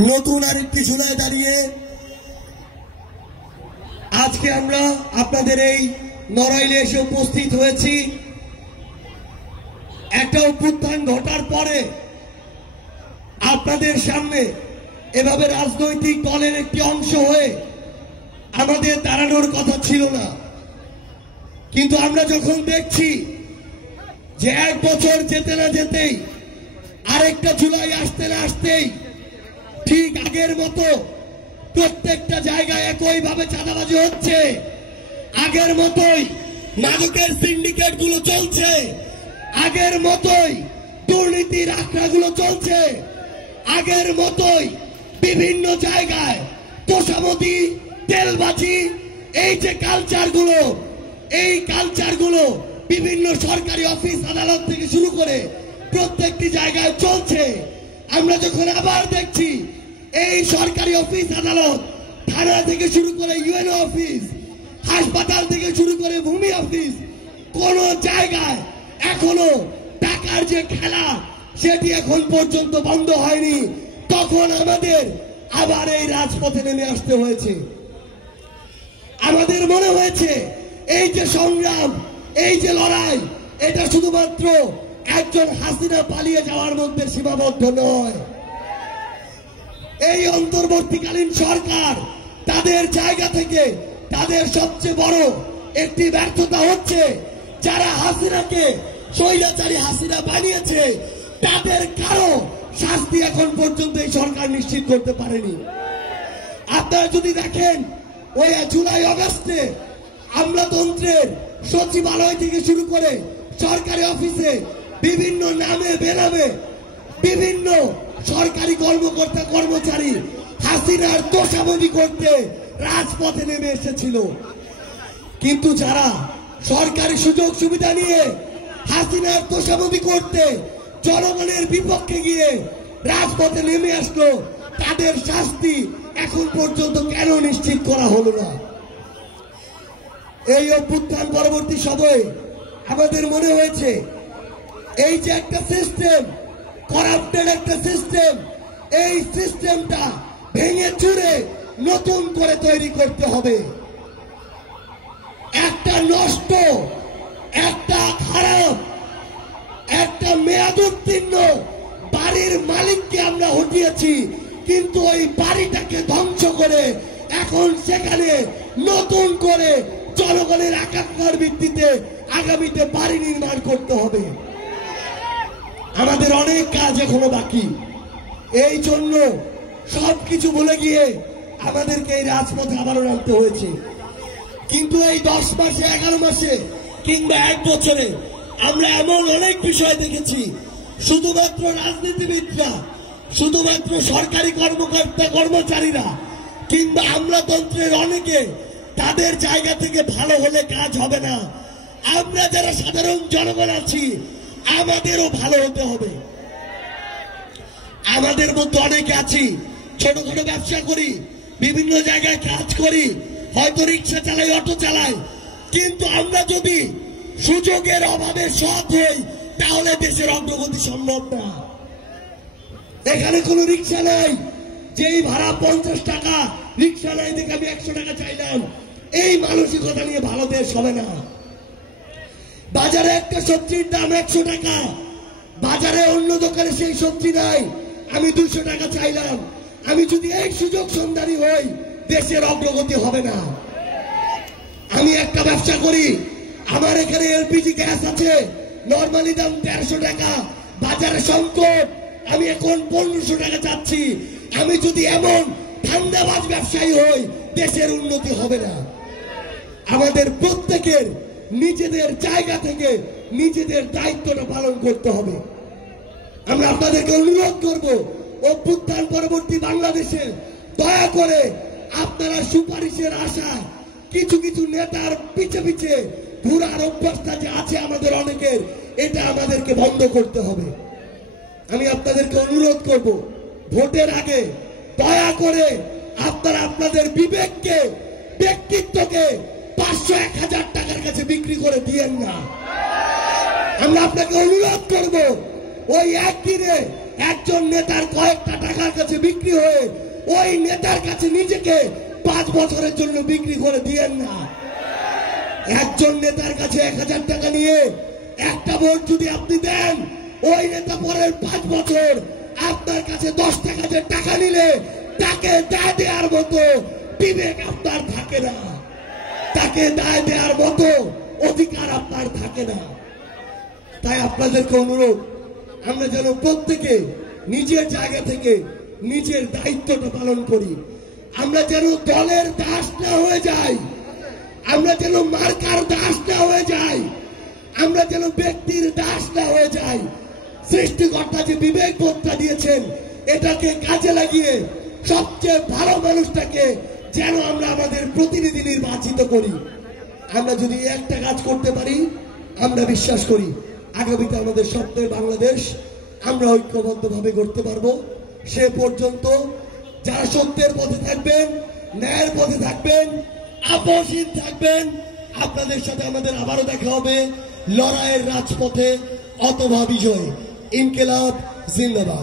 নতুন আরেকটি চূড়ায় দাঁড়িয়ে আজকে আমরা আপনাদের এই নড়াইলে এসে উপস্থিত হয়েছি। একটা অভ্যুত্থান ঘটার পরে আপনাদের সামনে এভাবে রাজনৈতিক দলের একটি অংশ হয়ে আমাদের দাঁড়ানোর কথা ছিল না, কিন্তু আমরা যখন দেখছি যে এক বছর যেতে না যেতেই আরেকটা জুলাই আসতে না আসতেই ঠিক আগের মতো প্রত্যেকটা জায়গায় একইভাবে চাঁদাবাজি হচ্ছে, আগের মতোই মাদকের সিন্ডিকেট গুলো চলছে, আগের মতোই দুর্নীতির আখড়াগুলো চলছে, আগের মতোই বিভিন্ন জায়গায় তোষামোদি তেলবাজি এই যে কালচারগুলো, এই কালচারগুলো বিভিন্ন সরকারি অফিস আদালত থেকে শুরু করে প্রত্যেকটি জায়গায় চলছে। আমরা যখন আবার দেখছি এই সরকারি অফিস আদালত, থানা থেকে শুরু করে ইউএনও অফিস, হাসপাতাল থেকে শুরু করে ভূমি অফিস, কোন জায়গায় এখনো টাকার যে খেলা সেটি এখন পর্যন্ত বন্ধ হয়নি, তখন আমাদের আবার এই রাজপথে নেমে আসতে হয়েছে। আমাদের মনে হয়েছে এই যে সংগ্রাম, এই যে লড়াই, এটা শুধুমাত্র একজন হাসিনা পালিয়ে যাওয়ার মধ্যে সীমাবদ্ধ নয়। এই অন্তর্বর্তীকালীন সরকার তাদের জায়গা থেকে তাদের সবচেয়ে বড় একটি ব্যর্থতা হচ্ছে, যারা হাসিনাকে স্বৈরাচারী হাসিনা বানিয়েছে তাদের কারো শাস্তি এখন পর্যন্ত এই সরকার নিশ্চিত করতে পারেনি। আপনারা যদি দেখেন ওই জুলাই আগস্টে আমলাতন্ত্রের সচিবালয় থেকে শুরু করে সরকারি অফিসে বিভিন্ন নামে বেনামে বিভিন্ন সরকারি কর্মকর্তা কর্মচারী হাসিনার তোষামোদি করতে রাজপথে নেমে এসেছিল, কিন্তু যারা সরকারি সুযোগ সুবিধা নিয়ে হাসিনার তোষামোদি করতে জনগণের বিপক্ষে গিয়ে রাজপথে নেমে আসলো, তাদের শাস্তি এখন পর্যন্ত কেন নিশ্চিত করা হলো না? এই অভ্যুত্থান পরবর্তী সময়ে আমাদের মনে হয়েছে এই যে একটা সিস্টেম, করাপ্টেড একটা সিস্টেম, এই সিস্টেমটা ভেঙে চুরে নতুন করে তৈরি করতে হবে। একটা নষ্ট, একটা খারাপ, একটা মেয়াদোত্তীর্ণ বাড়ির মালিককে আমরা হটিয়েছি, কিন্তু ওই বাড়িটাকে ধ্বংস করে এখন সেখানে নতুন করে জনগণের আকাঙ্ক্ষার ভিত্তিতে আগামীতে বাড়ি নির্মাণ করতে হবে। আমাদের অনেক কাজ এখনো বাকি, এই জন্য সবকিছু ভুলে গিয়ে আমাদেরকে এই রাজপথে আবারও নামতে হয়েছে। কিন্তু এই 10 মাসে 11 মাসে কিংবা 1 বছরে আমরা এমন অনেক বিষয় দেখেছি, শুধুমাত্র রাজনীতিবিদরা, শুধুমাত্র সরকারি কর্মকর্তা কর্মচারীরা কিংবা আমলাতন্ত্রের অনেকে তাদের জায়গা থেকে ভালো হলে কাজ হবে না। আমরা যারা সাধারণ জনগণ আছি আমাদেরও ভালো হতে হবে। আমাদের মধ্যে অনেকে আছি ছোটখাটো ব্যবসা করি, বিভিন্ন জায়গায় কাজ করি, হয়তো রিক্সা চালাই, অটো চালাই, কিন্তু আমরা যদি সুযোগের অভাবে সৎ হই তাহলে দেশের অগ্রগতি সম্ভব না। এখানে কোনো রিক্সা নাই, যেই ভাড়া 50 টাকা, রিক্সা নাই দেখে আমি 100 টাকা চাইলাম, এই মানসিকতা নিয়ে ভালো দেশ হবে না। বাজারে একটা সবজির দাম 100 টাকা, বাজারে অন্য দোকানে সেই সবজি নাই, আমি 200 টাকা চাইলাম, আমি যদি এই সুযোগ সন্ধানী হই দেশের অগ্রগতি হবে না। আমি একটা ব্যবসা করি, আমার এখানে এলপিজি গ্যাস আছে, নরমালি দাম 150 টাকা, বাজারে সংকট, আমি এখন 1500 টাকা চাচ্ছি। আমি যদি এমন ধান্দাবাজ ব্যবসায়ী হই দেশের উন্নতি হবে না। আমাদের প্রত্যেকের নিজেদের জায়গা থেকে নিজেদের দায়িত্বটা পালন করতে হবে। আমরা আপনাদেরকে অনুরোধ করব, অভ্যুত্থান পরবর্তী বাংলাদেশে দয়া করে আপনারা সুপারিশের আশায় কিছু কিছু নেতার পিছে পিছে ঘুরার অভ্যাসটা যে আছে আমাদের অনেকের, এটা আমাদেরকে বন্ধ করতে হবে। আমি আপনাদেরকে অনুরোধ করব, ভোটের আগে দয়া করে আপনারা আপনাদের বিবেককে, ব্যক্তিত্বকে 500-1000 টাকার কাছে বিক্রি করে দিয়েন না। আমরা আপনাকে অনুরোধ করব, ওই একদিনে একজন নেতার কয়েকটা টাকার কাছে বিক্রি হয়ে ওই নেতার কাছে নিজেকে 5 বছরের জন্য বিক্রি করে দিয়েন না। একজন নেতার কাছে 1000 টাকা নিয়ে একটা ভোট যদি আপনি দেন, ওই নেতা পরের 5 বছর আপনার কাছে 10 টাকা নিলে তাকে দায় দেওয়ার মতো বিবেক আপনার থাকে না, তাকে দায় দেওয়ার মতো অধিকার আপনার থাকে না। তাই আপনাদেরকে অনুরোধ, আমরা যেন প্রত্যেকে নিজের জায়গা থেকে নিজের দায়িত্বটা পালন করি। আমরা যেন দলের দাস না হয়ে যাই, আমরা যেন মার্কার দাস না হয়ে যাই, আমরা যেন ব্যক্তির দাস না হয়ে যাই। সৃষ্টিকর্তা যে বিবেক বোধটা দিয়েছেন, এটাকে কাজে লাগিয়ে সবচেয়ে ভালো মানুষটাকে যেন আমরা আমাদের প্রতিনিধি নির্বাচিত করি। আমরা যদি একটা কাজ করতে পারি, আমরা বিশ্বাস করি আগামীতে আমাদের স্বপ্নের বাংলাদেশ আমরা ঐক্যবদ্ধভাবে করতে পারবো। সে পর্যন্ত যারা সত্যের পথে থাকবেন, ন্যায়ের পথে থাকবেন, আপোষহীন থাকবেন, আপনাদের সাথে আমাদের আবারও দেখা হবে লড়াইয়ের রাজপথে অথবা বিজয়। ইনকিলাব জিন্দাবাদ।